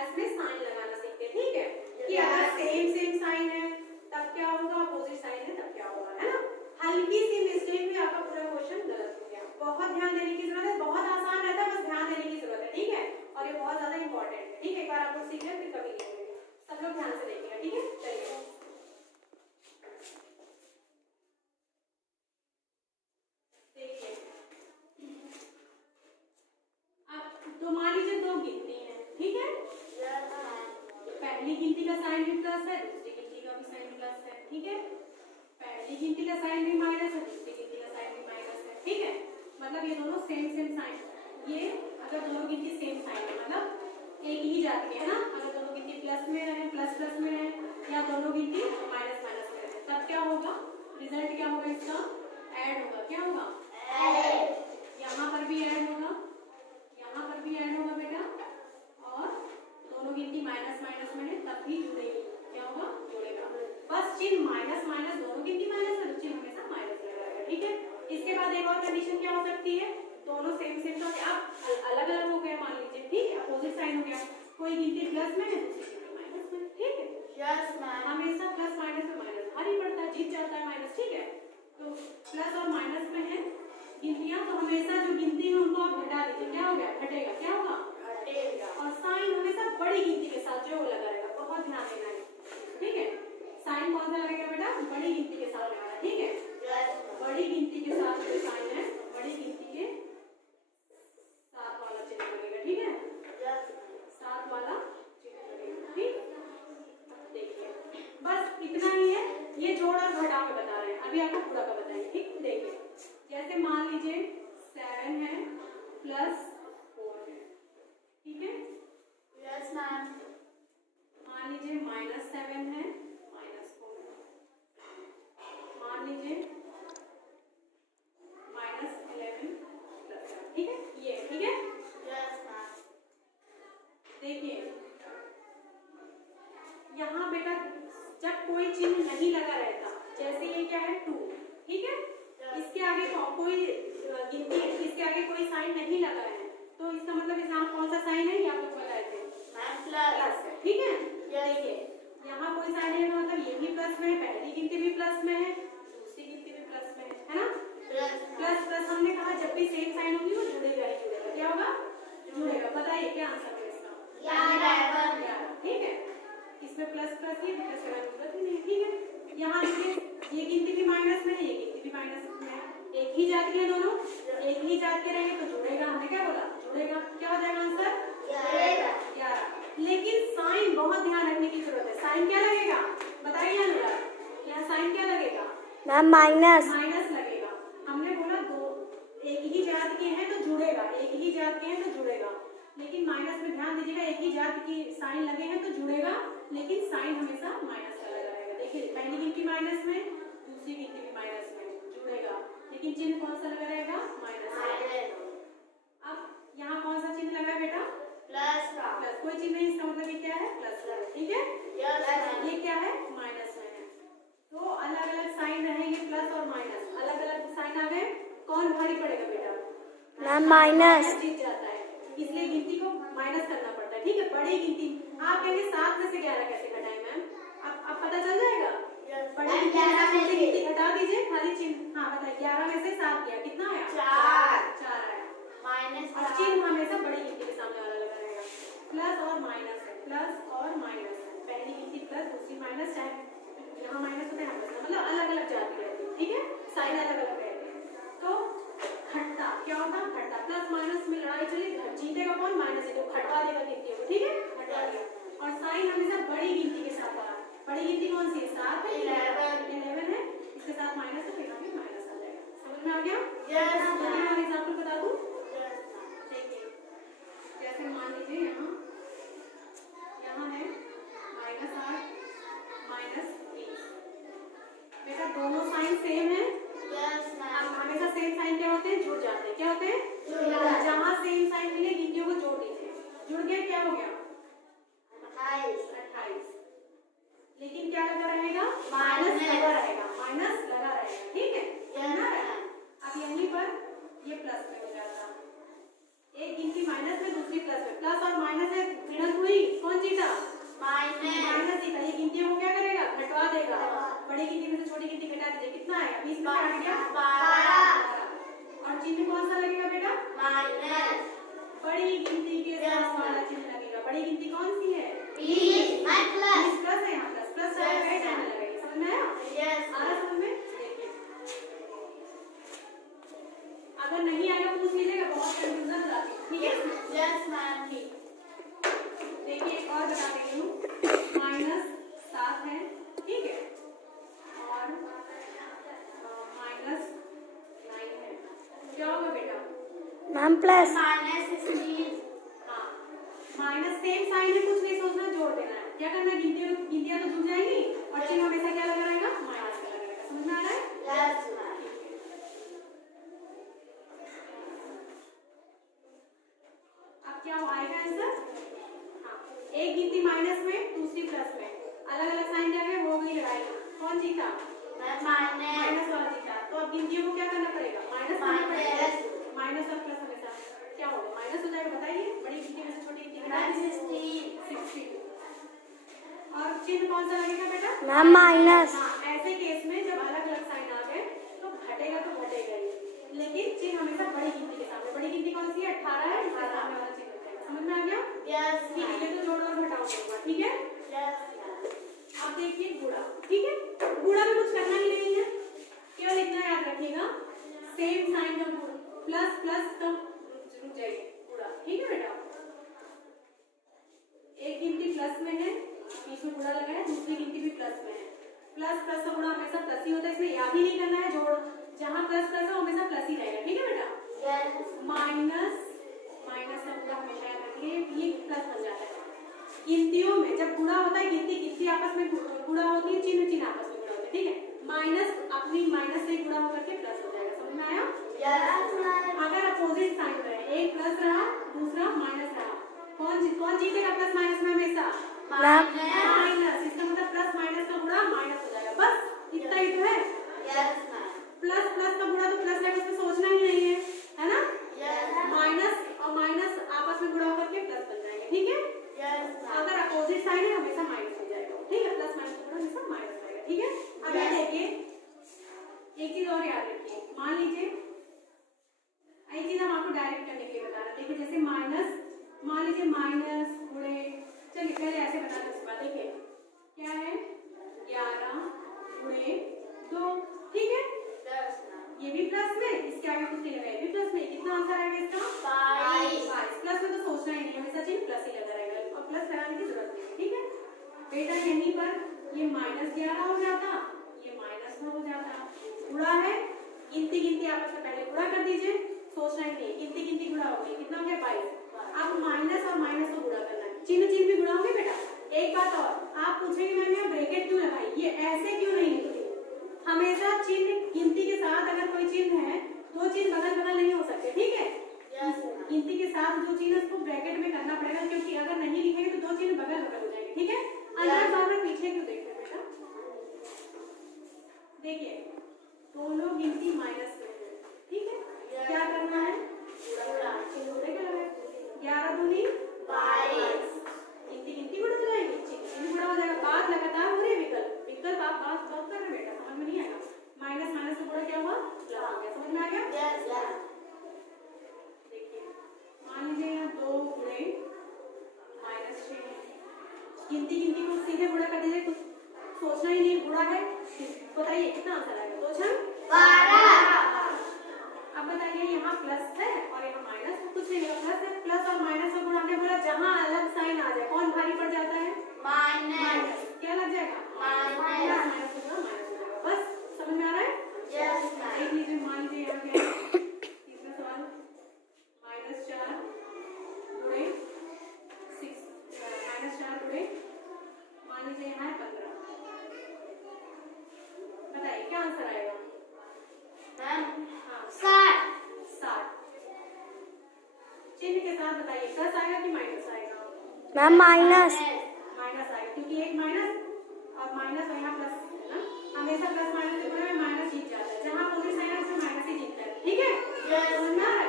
Plus में sign लगाना सीखते हैं, ठीक है, कि अगर सेम सेम साइन है तब क्या होगा, अपोजिट साइन है तब क्या होगा, है ना। हल्की सी मिस्टेक भी आपका पूरा क्वेश्चन गलत हो गया। बहुत ध्यान देने की जरूरत है, बहुत आसान रहता है, बस ध्यान देने की जरूरत है, ठीक है, और ये बहुत ज्यादा इंपॉर्टेंट है, ठीक है। एक बार आप लोग सीख लें फिर कभी नहीं होंगे, सब लोग ध्यान से देखिएगा, ठीक है। चलिए देखिए, अब तो मान लीजिए दो गिनती है, ठीक है, पहली गिनती का साइन भी प्लस है, दूसरी गिनती का भी साइन प्लस है, ठीक है, पहली गिनती का साइन भी माइनस है, दूसरी गिनती का साइन भी माइनस है, ठीक है, मतलब ये दोनों सेम सेम साइन, ये अगर दोनों गिनती सेम साइन है मतलब एक ही जाती है ना, अगर दोनों गिनती प्लस में रहे, प्लस प्लस में रहे, या दोनों गिनती माइनस माइनस में रहे, तब क्या होगा, रिजल्ट क्या होगा, इसका ऐड होगा, क्या होगा, ऐड, यहाँ पर भी ऐड होगा, यहाँ पर भी ऐड होगा बेटा, और दोनों गिनती माइनस माइनस में है तब भी जुड़ेगी, क्या होगा, जुड़ेगा, बस चिन्ह माइनस माइनस, दोनों गिनती माइनस है तो चिन्ह हमेशा माइनस लगाएगा, ठीक है। इसके बाद एक और कंडीशन क्या हो सकती है, दोनों सेम सेम तो अब अलग अलग हो गए मान लीजिए, ठीक है, अपोजिट साइन हो गया, कोई गिनती प्लस में है दूसरी गिनती माइनस में, ठीक है, यस मैम, हमेशा प्लस माइनस में माइनस भारी पड़ता है, जीत जाता है माइनस, ठीक है, तो प्लस और माइनस में है गिनतियां, तो हमेशा जो गिनती है उनको आप घटा दीजिए, क्या हो गया, घटेगा, क्या होगा, घटेगा, और साइन हमेशा बड़ी गिनती के साथ जो लगा रहेगा, बहुत ध्यान देना है, ठीक है, साइन कौन सा लगेगा बेटा, बड़ी गिनती के साथ लगाना, ठीक है, बड़ी गिनती के साथ जो साइन है, बड़ी गिनती के साथ वाला चिन्ह लगेगा, ठीक है, साथ वाला चिन्ह लगेगा, ठीक, देखिए बस इतना ही है, ये जोड़ और घटा के बता रहे हैं, अभी आपको पूरा का बताएंगे, ठीक, देखिए जैसे मान लीजिए 7 है प्लस 4 है, ठीक है, यस मैम, मान लीजिए -7 है -4 है, मान लीजिए -11 प्लस, ठीक है, ये ठीक है, यस मैम, देखिए यहाँ बेटा जब कोई चिन्ह नहीं लगा रहता, जैसे ये क्या है 2, ठीक है, इसके आगे कोई गिनती, इसके आगे कोई साइन नहीं लगा है, तो इसका मतलब यहाँ कौन सा साइन है, ये आप लोग बताए थे, प्लस है, ठीक है, देखिए यहाँ कोई साइन है मतलब ये भी प्लस में है, पहली गिनती भी प्लस में है, दूसरी गिनती भी प्लस में है ना, प्लस प्लस हमने कहा जब भी सेम साइन होगी वो जुड़ेगा ही जुड़ेगा, क्या होगा, जुड़ेगा, बताइए क्या आंसर है इसका, 11, ठीक है, इसमें प्लस प्लस ही प्लस की जरूरत ही नहीं, ठीक है, यहाँ देखिए ये गिनती भी माइनस में है, ये गिनती भी माइनस में है, एक ही जात के दोनों, एक ही जात के रहेंगे तो जुड़ेगा, हमने क्या बोला, जुड़ेगा, क्या हो जाएगा आंसर, 11, लेकिन साइन बहुत ध्यान रखने की जरूरत है, साइन क्या लगेगा, बताइए अनुराग, यहाँ साइन क्या लगेगा, मैम माइनस लगेगा, हमने बोला दो एक ही जात के हैं तो जुड़ेगा, एक ही जात के हैं तो जुड़ेगा, लेकिन माइनस में ध्यान दीजिएगा, एक ही जात की साइन लगे हैं तो जुड़ेगा, लेकिन साइन हमेशा माइनस का लगा रहेगा, देखिए पहली गिनती माइनस में, दूसरी गिनती भी माइनस में, जुड़ेगा, लेकिन चिन्ह कौन सा लगा रहेगा, माइनस, अब यहाँ कौन सा चिन्ह लगा है बेटा, प्लस का, प्लस कोई चिन्ह नहीं, इसका मतलब ये क्या है, प्लस का, ठीक है, ये क्या है, माइनस में है, तो अलग अलग साइन रहेंगे, प्लस और माइनस, अलग अलग साइन आ गए, कौन भारी पड़ेगा बेटा, माइनस जीत जाता है, इसलिए गिनती को माइनस करना पड़ता है, ठीक है, बड़ी गिनती, आप कहेंगे 7 में से 11 कैसे घटाएं मैम, अब पता चल जाएगा, बड़ी गिनती घटा दीजिए, खाली चिन्ह, हाँ बताइए 11 में से 7 गया, कितना आया, 4 आया, माइनस, और चिन्ह हमेशा बड़ी गिनती के सामने वाला लगा रहेगा, प्लस और माइनस है, प्लस और माइनस है, पहली गिनती प्लस दूसरी माइनस, चाहे यहाँ माइनस होता है मतलब अलग अलग जाती रहती है, ठीक है, साइन अलग अलग रहती है, तो घटता क्या होता, घटता, प्लस माइनस में लड़ाई चली, जीतेगा कौन, माइनस है, तो घटवा देगा गिनती को, ठीक है, घटवा देगा, और साइन हमेशा बड़ी गिनती के साथ आया, बड़ी गिनती कौन सी है, 7 है, 11 है, इसके साथ माइनस है, तो यहाँ भी माइनस आ जाएगा, समझ में आ गया, यस, मैं एग्जांपल बता दूं, देखिए जैसे मान लीजिए यहाँ है -8 -20, बेटा दोनों साइन सेम है, यस मैम, हमेशा सेम साइन क्या होते हैं, जुड़ जाते हैं, क्या होते हैं, जहाँ सेम साइन मिले गिनतियों को जोड़ 20 में से हट गया 12 और चिन्ह कौन सा लगेगा बेटा? माइनस बड़ी गिनती के साथ वाला चिन्ह लगेगा। बड़ी गिनती कौन सी है? 20 प्लस प्लस है, यहाँ प्लस लगाएगा या नहीं लगाएगा? समझ में आया? यस आ रहा समझ में? देखिए अगर नहीं आएगा पूछ लीजिएगा, बहुत कंफ्यूजन हो जाती है। ठीक है यस मैम ठीक। देखिए एक और बता देती हूँ, -7 है, ठीक है, और -9 है। क्या होगा बेटा? मैम प्लस -16 हाँ माइनस सेम साइन है, कुछ नहीं सोचना, जोड़ देना है। क्या करना है? गिनतियां तो जुड़ जाएंगी और चिन्ह हमेशा क्या लगा रहेगा? माइनस का लगा रहेगा। समझ में आ रहा है? Yes ma'am. अब क्या आएगा आंसर? हाँ एक गिनती माइनस में, दूसरी प्लस में, अलग अलग साइन क्या है? हो गई लड़ाई। कौन जीता? माइनस वाला जीता। तो अब गिनतियों को क्या करना पड़ेगा? माइनस करना पड़ेगा। माइनस और प्लस हमेशा क्या होगा? माइनस हो जाएगा। बताइए बड़ी गिनती में से छोटी गिनती में 16 और चिन्ह कौन सा लगेगा बेटा? Ma'am minus. हाँ ऐसे केस में जब अलग अलग साइन आ गए तो घटेगा तो घटेगा ही, लेकिन चिन्ह हमेशा बड़ी गिनती के सामने। बड़ी गिनती कौन सी है? 18 है, इसके सामने वाला चिन्ह लगेगा। समझ में आ गया? यस ठीक है, ये तो जोड़ और घटाव होगा। ठीक है यस अब देखिए गुणा। ठीक है गुणा में कुछ करना ही नहीं है, केवल इतना याद रखिएगा सेम साइन का गुण, प्लस प्लस तब रुक जाइए गुणा। ठीक है बेटा एक गिनती प्लस में है, बीच में गुणा लगा है, दूसरी गिनती भी प्लस में है। प्लस प्लस का गुणा हमेशा प्लस ही होता है, इसमें याद ही नहीं करना है। जोड़ जहाँ प्लस प्लस है हमेशा प्लस ही रहेगा। ठीक है बेटा यस माइनस माइनस का गुणा हमेशा याद रखिए, ये प्लस बन जाता है। गिनतियों में जब गुणा होता है, गिनती आपस में गुणा होती है, चिन्ह आपस में गुणा होते हैं। ठीक है माइनस अपनी माइनस से गुणा होकर के प्लस हो जाएगा। समझ में आया? Yes ma'am. अगर अपोजिट साइन रहे, एक प्लस रहा दूसरा माइनस रहा, कौन जीतेगा प्लस माइनस में? हमेशा माइनस। इसका मतलब प्लस माइनस का गुणा माइनस हो जाएगा। बस इतना ही तो है। Yes ma'am. प्लस प्लस का गुणा तो प्लस रहेगा, इसमें सोचना ही नहीं है ना? यस माइनस और माइनस आपस में गुणा होकर के प्लस बन जाएंगे। ठीक है यस अगर अपोजिट साइन है हमेशा माइनस हो जाएगा। ठीक है प्लस माइनस का गुणा हमेशा माइनस रहेगा। ठीक है अब ये देखिए एक चीज और याद रखिए, मान लीजिए ये चीज हम आपको डायरेक्ट करने के लिए बता रहे हैं। देखिए जैसे माइनस, मान लीजिए माइनस गुणे, चलिए पहले ऐसे बता दें उसके बाद। देखिए क्या है 11 गुणे 2। ठीक है ये भी प्लस में, इसके आगे कुछ नहीं लगा, ये भी प्लस में। कितना आंसर आएगा इसका? 22। प्लस में तो सोचना ही नहीं, हमेशा चिन्ह प्लस ही लगा रहेगा और प्लस लगाने की जरूरत नहीं। ठीक है बेटा यहीं पर ये -11 हो जाता, ये -9 हो जाता। गुणा है, गिनती आपस में पहले गुणा कर दीजिए, सोचना ही नहीं। गिनती गुणा हो गई, कितना हो गया? 22। अब माइनस और माइनस को गुणा करना है, चिन्ह भी गुणा होंगे बेटा। एक बात और आप पूछेंगे मैम यहाँ ब्रैकेट क्यों लगाई, ये ऐसे क्यों नहीं लिखी? हमेशा चिन्ह गिनती के साथ अगर कोई चिन्ह है, दो चिन्ह बगल बगल नहीं हो सकते। ठीक है गिनती के साथ जो चिन्ह उसको ब्रैकेट में करना पड़ेगा, क्योंकि अगर नहीं लिखेंगे तो दो चिन्ह बगल बगल हो जाएंगे। ठीक है अंदर बार पीछे क्यों देख रहे बेटा? देखिए दोनों गिनती माइनस में है। ठीक है क्या करना है? चिन्ह उड़े क्या लगा? 11 दूनी 22। गिनती गुणा हो जाएगी, चिन्ह गुणा हो जाएगा। बात लगातार हो रही है, विकल्प आप बात कर रहे बेटा, समझ में नहीं आएगा। माइनस माइनस का गुणा क्या हुआ? प्लस हो गया। समझ में आ गया? देखिए मान लीजिए यहाँ 2 गुणे -6, गिनती को सीधे गुणा कर दीजिए, कुछ सोचना ही नहीं। गुणा है, बताइए कितना आंसर आएगा? 2 6 12। अब बताइए यहाँ प्लस है और यहाँ माइनस, कुछ नहीं प्लस है। प्लस और माइनस का गुणा हमने बोला जहाँ अलग साइन आ जाए कौन भारी पड़ जाता है? माइनस। क्या लग जाएगा? माइनस माइनस का माइनस हो जाएगा। बस समझ में आ रहा है? यस देख लीजिए मान लीजिए यहाँ क्या है? तीसरा सवाल -4 गुणे 6, -4 गुणे मान लीजिए यहाँ है 15। बताइए क्या आंसर आएगा? हाँ 60। चिन्ह के साथ बताइए प्लस आएगा कि माइनस आएगा? मैम माइनस आएगा, क्योंकि एक माइनस और यहाँ प्लस है ना, हमेशा प्लस माइनस के गुणे में माइनस जीत जाता है। जहाँ अपोजिट साइन है उसमें माइनस ही जीतता है। ठीक है समझ में आ रहा है?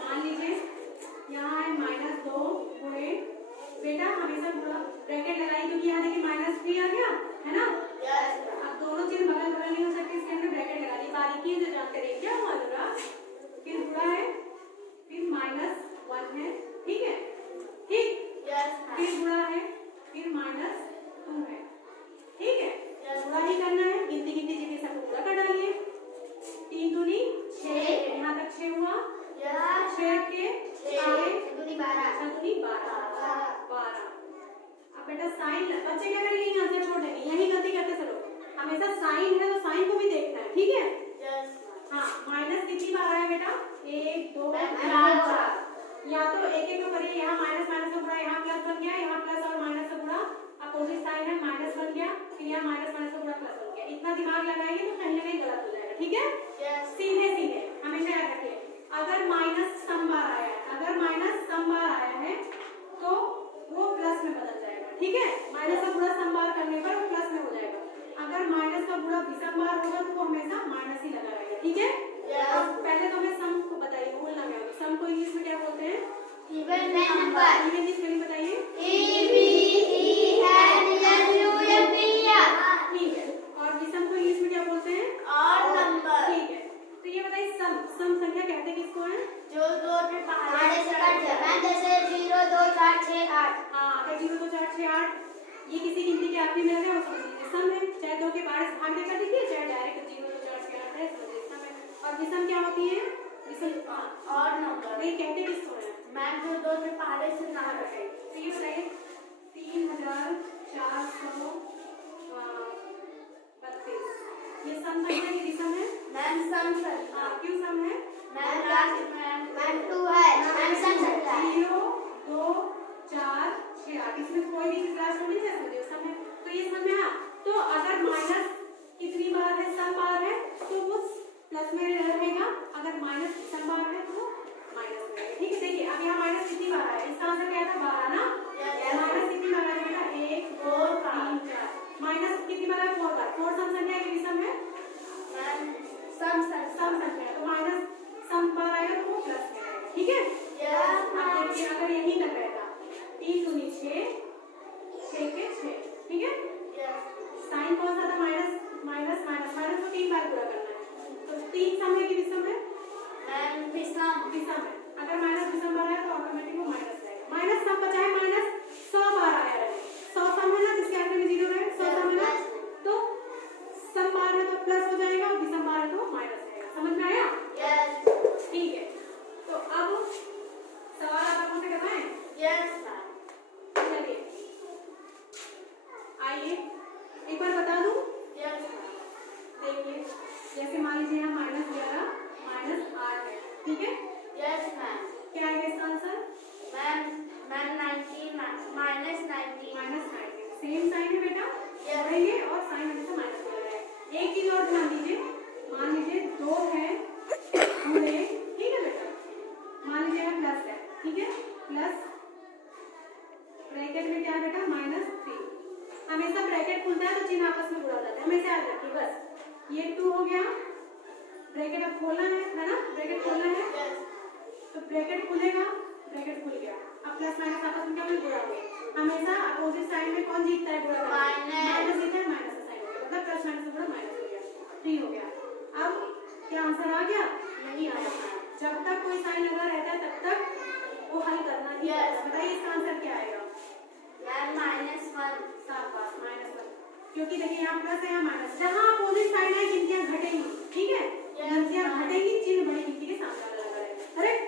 मान लीजिए यहाँ है -2 गुणे, बेटा हमेशा ब्रैकेट लगाई क्योंकि यहाँ देखिए -3 आ गया है ना। अब दोनों चिन्ह बगल बगल नहीं बारीकी से जानकारी है। क्या हुआ अनुराग? फिर गुणा है, फिर -1 है, ठीक है, ठीक। फिर गुणा है, फिर -2 है, ठीक है। गुणा ही करना है, गिनती गिनती जी के सबको पूरा कर डालिए। 3 दूनी 6, यहाँ तक 6 हुआ, 6 के आगे 12। अब बेटा साइन, बच्चे क्या करेंगे? यहाँ से छोड़ देंगे, यही गलती करते चलो। हमेशा साइन है तो साइन को भी देखना है, ठीक है। हाँ, माइनस कितनी बार आया बेटा? 1 2 3 4। या तो एक एक को करिए, यहाँ माइनस माइनस का गुणा, यहाँ प्लस बन गया, यहाँ प्लस और माइनस का गुणा, अपोजिट साइन है, माइनस बन गया, फिर यहाँ माइनस माइनस का गुणा प्लस बन गया। इतना दिमाग लगाएंगे तो कहीं ना कहीं गलत हो जाएगा, ठीक है। सीधे सीधे हमेशा याद रखिए, अगर माइनस सम बार आया है, अगर माइनस सम बार आया है तो वो प्लस में बदल जाएगा, ठीक है। माइनस का गुणा सम बार करने पर वो प्लस में हो जाएगा। अगर माइनस का गुणा विषम बार होगा तो वो हमेशा माइनस ही लगा रहेगा, ठीक है। अब पहले तो हमें सम को बताइए, भूलना क्या होगा। सम को इंग्लिश में क्या बोलते हैं? Even number. इवन की स्पेलिंग बताइए। ठीक है। और विषम को इंग्लिश में क्या बोलते हैं? और नंबर। ठीक है। तो ये बताइए सम, सम संख्या कहते किसको है? जो दो के पहाड़े से कट जाए। मैं जैसे 0 2 4 6 8। हाँ, अगर 0 2 4 6 8 ये किसी गिनती के आखिरी में आ गया वो समझ लीजिए सम है। चाहे 2 के बाहर से भाग देकर देखिए, चाहे डायरेक्ट 0 2 4 6 8 है, समझिए सम है। और विषम क्या होती है? विषम और नंबर। नहीं कहते किसको है? मैं जो दो के पहाड़े से ना रखे। तो ये बताइए 3432 ये सम संख्या की विषम है? मैम सम सर। हाँ, क्यों सम है? मैम लास्ट मैम 2 है। मैम सम सर है। 0 2 4 6 8 इसमें कोई भी क्लास नहीं जा सकती सम है। तो ये समझ में आया। तो अगर माइनस कितनी बार है? सम बार है तो वो प्लस में रहेगा, अगर माइनस सम बार है तो माइनस में रहेगा, ठीक है। देखिए अब यहाँ माइनस कितनी बार आया? इसका आंसर क्या था? 12 ना। माइनस कितनी बार आया बेटा? 1 2 3 4। माइनस कितनी बार आया? 4 बार। 4 सम संख्या की विषम है? मैम सम सर। सम संख्या, तो माइनस सम बार आएगा तो वो प्लस में रहेगा, ठीक है। अब देखिए अगर यही कर रहता 3 दूनी 6 6 के 6, ठीक है। साइन कौन सा था? माइनस माइनस माइनस माइनस को 3 बार पूरा करना है, तो 3 सम है कि विषम है? मैम विषम। विषम है। अगर माइनस विषम बार आया तो ऑटोमेटिक वो माइनस रहेगा। माइनस सम बचा है, माइनस 100 बार आया है। 100 सम है ना, जिसके आखिर में 0 है, 100 सम है ना, तो सम बार है तो प्लस हो जाएगा और विषम बार है तो माइनस रहेगा। समझ में आया? यस। ठीक है। तो अब सवाल आप लोगों से करवाएं? Yes ma'am. चलिए आइए एक बार बता दूं। यस देखिए जैसे मान लीजिए यहाँ -11 -8 है, ठीक है। Yes ma'am. क्या है इसका आंसर? मैम 19 -19। -19। सेम साइन है बेटा, जोड़ेंगे और साइन हमेशा माइनस हो रहा है। एक चीज और ध्यान दीजिए, मान लीजिए 2 है गुणे, ठीक है बेटा, मान लीजिए यहाँ प्लस है, ठीक है, प्लस ब्रैकेट में क्या है बेटा? -3। हमेशा ब्रैकेट खुलता है तो चिन्ह आपस में जुड़ा जाता है, हमेशा याद रखिए बस। ये 2 हो गया, ब्रैकेट अब खोलना है ना, ब्रैकेट खोलना है तो ब्रैकेट खुलेगा, ब्रैकेट खुल गया। अब प्लस माइनस आपस में क्या जुड़ा हुआ है? हमेशा अपोजिट साइड में कौन जीतता है? गुणा माइनस जीता है, माइनस का साइन हो गया, मतलब प्लस माइनस से गुणा माइनस हो गया, 3 हो गया। अब क्या आंसर आ गया? नहीं आया। जब तक कोई साइन लगा रहता है तब तक वो हल करना ही है। बताइए इसका आंसर क्या आएगा? मैम -1। शाबाश, -1। क्योंकि देखिए यहाँ प्लस है, यहाँ माइनस, जहाँ अपोजिट साइड है गिनतियाँ घटेंगी, ठीक है, गिनतियाँ घटेंगी, चिन्ह बड़ी गिनती के सामने वाला लगा रहेगा, करेक्ट?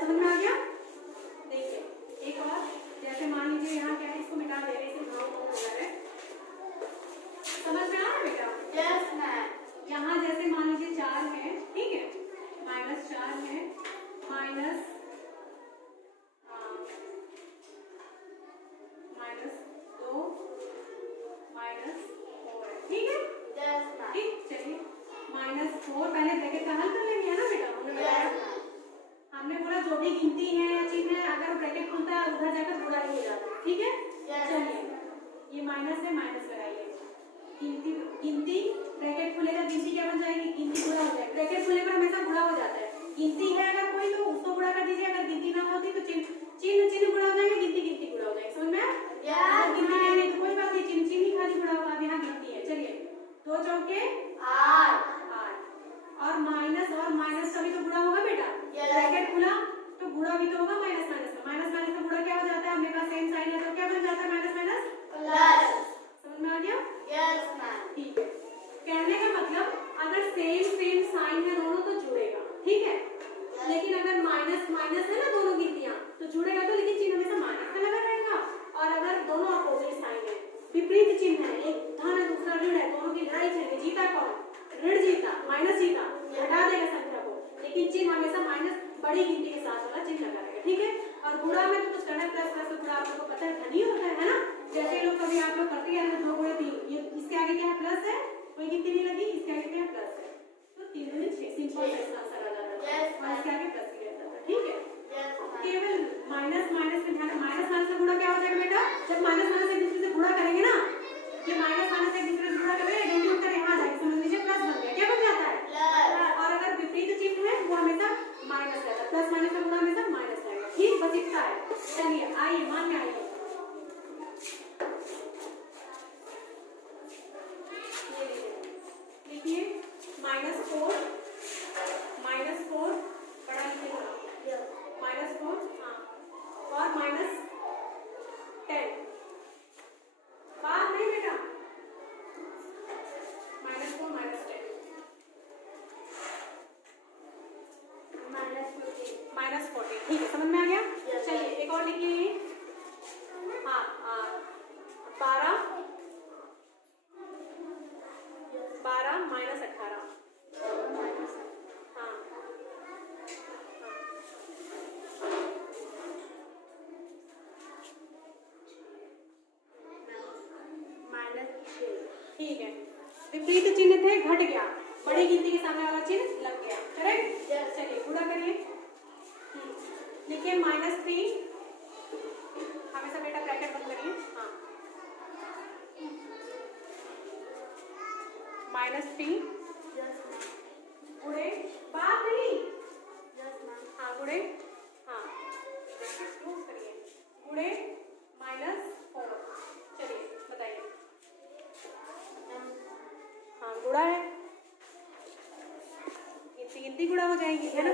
समझ में आ गया? देखिए एक और, जैसे मान लीजिए यहाँ क्या है, इसको मिटा दे रहे, इसे भाव को हो रहा है, समझ में आ रहा है बेटा? Yes ma'am. यहाँ जैसे मान लीजिए 4 है, ठीक है, -4 है, -2 -4 है, ठीक है। Yes ma'am. ठीक, चलिए -4 पहले ब्रैकेट का हल कर लेंगे, है ना बेटा? हमने बताया, हमने बोला जो भी गिनती है या चिन्ह है, अगर ब्रैकेट खुलता है उधर जाकर गुणा ही हो जाता है, ठीक है। चलिए ये माइनस है, माइनस लगाइए, गिनती ब्रैकेट खुलेगा, गिनती क्या बन जाएगी? गिनती गुणा हो जाएगी। ब्रैकेट खुलने पर हमेशा गुणा हो जाता है। गिनती है अगर कोई तो उसको गुणा कर दीजिए, अगर गिनती ना होती तो चिन्ह गुणा हो जाएगा, गिनती गुणा हो जाएगी, समझ में आया? अगर गिनती नहीं है तो कोई बात नहीं, चिन्ह ही खाली गुणा होगा। अब यहाँ गिनती है, चलिए 2 चौके 8, गुणा भी तो होगा माइनस माइनस का, माइनस माइनस का गुणा क्या हो जाता है, हमने कहा सेम साइन है तो क्या बन जाता है माइनस माइनस प्लस। समझ में आ गया? Yes ma'am. ठीक है, कहने का मतलब अगर सेम साइन है दोनों तो जुड़ेगा, ठीक है, लेकिन अगर माइनस माइनस है ना दोनों गिनतियां तो जुड़ेगा तो, लेकिन चिन्ह हमेशा माइनस का लगा रहेगा। और अगर दोनों अपोजिट साइन है, विपरीत चिन्ह है, एक धन है दूसरा ऋण है, दोनों की लड़ाई चलेगी, जीता कौन, ऋण जीता, माइनस जीता, हटा देगा संख्या को, लेकिन चिन्ह हमेशा माइनस बड़ी गिनती के साथ वाला चिन्ह लगा रहेगा, ठीक है। और गुणा में तो कुछ करना है, प्लस प्लस तो गुणा आप लोगों को पता है धन ही होता है ना, जैसे लोग कभी आप लोग करते हैं 2 गुणे 3, ये इसके आगे क्या है प्लस है, कोई गिनती नहीं लगी, इसके आगे क्या है प्लस है, तो 3 गुणे 6 सिंपल इसका आंसर आ जाता है, और इसके आगे प्लस ही रहता है, ठीक है। केवल माइनस माइनस में ध्यान, माइनस माइनस का गुणा क्या हो जाएगा बेटा, जब माइनस माइनस एक दूसरे से गुणा करेंगे ना, ये माइनस माइनस एक दूसरे से गुणा करेंगे, आइडेंटिटी उत्तर यहाँ जाएगा, समझ लीजिए प्लस बन गया, क्या बन जाता है प्लस। और अगर विपरीत चिन्ह है वो हमेशा माइनस रहता है, प्लस माइनस का गुणा हमेशा माइनस रहेगा, ठीक, बस इतना है। चलिए आइए मान में आइए, लिखिए -4 बड़ा लिखिएगा -4 हाँ, और -10 बात नहीं बेटा, -4 -10 -40, ठीक है, समझ में आ गया। चलिए एक और लिखिए, हाँ 12 -18 हाँ ठीक है, विपरीत चिन्ह थे घट गया, बड़ी गिनती के सामने वाला चिन्ह लग गया, करेक्ट। चलिए गुणा करिए, लिखिए -3 हमेशा बेटा ब्रैकेट बंद करिए, हाँ -3 गुणे बात नहीं, हाँ गुणे, हाँ क्लोज करिए, गुणे -4, चलिए बताइए, हाँ गुणा है, गिनती गुणा हो जाएगी है ना,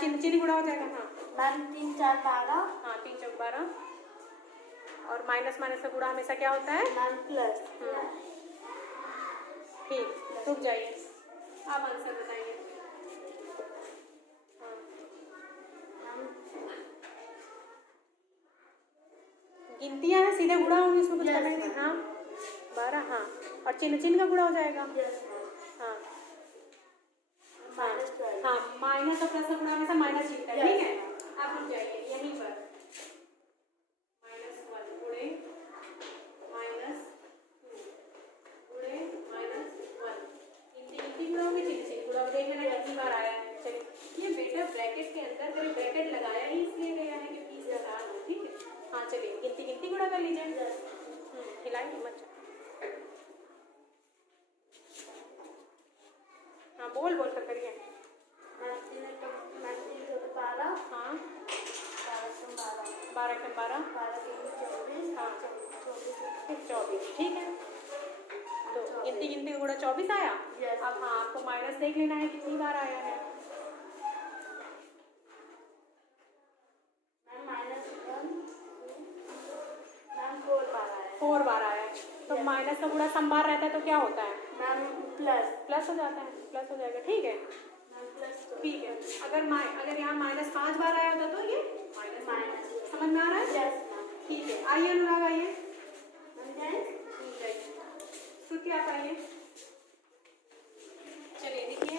चिन्ह गुणा हो जाएगा, हाँ मैम 3 4 12, हाँ 3 4 12, और माइनस माइनस का गुणा हमेशा क्या होता है मैम प्लस। ठीक, रुक जाइए, आप आंसर बताइए। गिनतियां हैं सीधे गुणा होंगे, इसमें कुछ करना नहीं, हाँ 12 हाँ, और चिन्ह का गुणा हो जाएगा, हाँ हाँ माइनस और प्लस का गुणा हमेशा माइनस जीतता है, ठीक है। आप रुक जाइए यहीं पर, -1 गुणे -2 गुणे -1, गिनती गुणा होगी, चिन्ह गुणा देख लेना कितनी बार आया है। चलिए ये बेटा ब्रैकेट के अंदर मैंने ब्रैकेट लगाया ही इसलिए गया है क्योंकि इसके साथ हो, ठीक है। हाँ चलिए गिनती गुणा कर लीजिए, हिलाइए मत, हाँ बोल कर करिए, हाँ 12 के 12 हाँ 24, ठीक है, तो गिनती का गुणा 24 आया। अब हाँ आपको माइनस देख लेना है कितनी बार आया है, फोर बार आया है, तो माइनस का गुणा समबार रहता है तो क्या होता है मैम प्लस हो जाता है, प्लस हो जाएगा, ठीक है ठीक है। अगर यहाँ -5 बार आया होता तो ये माइनस, समझ में आ रहा है, ठीक है। आइए अनुराग आइए, श्रुति आप आइए, चलिए देखिए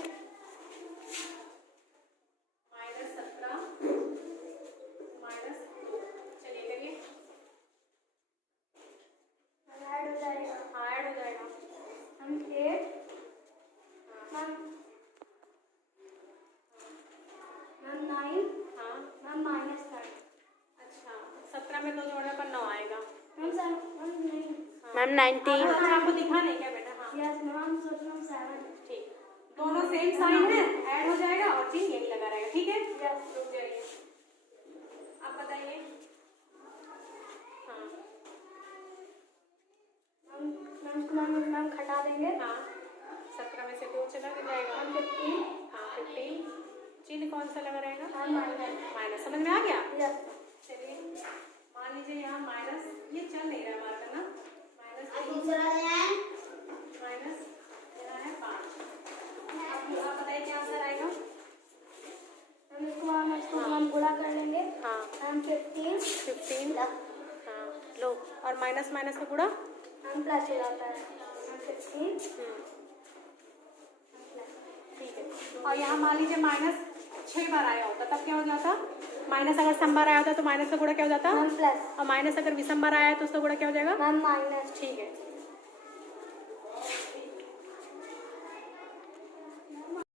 -17 -2, चलिए करिए, ऐड हो जाएगा, हाँ ऐड हो जाएगा, हम 8 मैम 9 हाँ मैम -9, अच्छा 17 में 2 जोड़ने पर 9 आएगा, मैम 19, आपको दिखा नहीं क्या बेटा, हाँ यस मैम सोच रहा हूँ 7, ठीक, दोनों सेम साइन है, ऐड हो जाएगा और चिन्ह यही लगा रहेगा, ठीक है। रुक जाइए, आप बताइए, हाँ मैम घटा देंगे, हाँ 17 में से 2 चला जाएगा, 15, हाँ 15, चिन्ह कौन सा लगा रहेगा मैम माइनस समझ में आ गया? यस चलिए मान लीजिए यहाँ माइनस, ये चल नहीं रहा हमारा करना, अब दूसरा ले आए माइनस यहाँ है 5। अब आप बताइए क्या आंसर आएगा? हम इसको हम गुणा कर लेंगे। हाँ हम 15 15, हाँ लो, और माइनस माइनस का गुणा, हम प्लस हो जाता है। हम 15 ठीक है। और यहाँ मान लीजिए माइनस 6 बार आया होता तब क्या हो जाता? माइनस अगर सम बार आया होता तो माइनस का गुणा क्या हो जाता? Ma'am plus. और माइनस अगर विषम बार आया है तो उसका गुणा क्या हो जाएगा? Ma'am minus. ठीक है।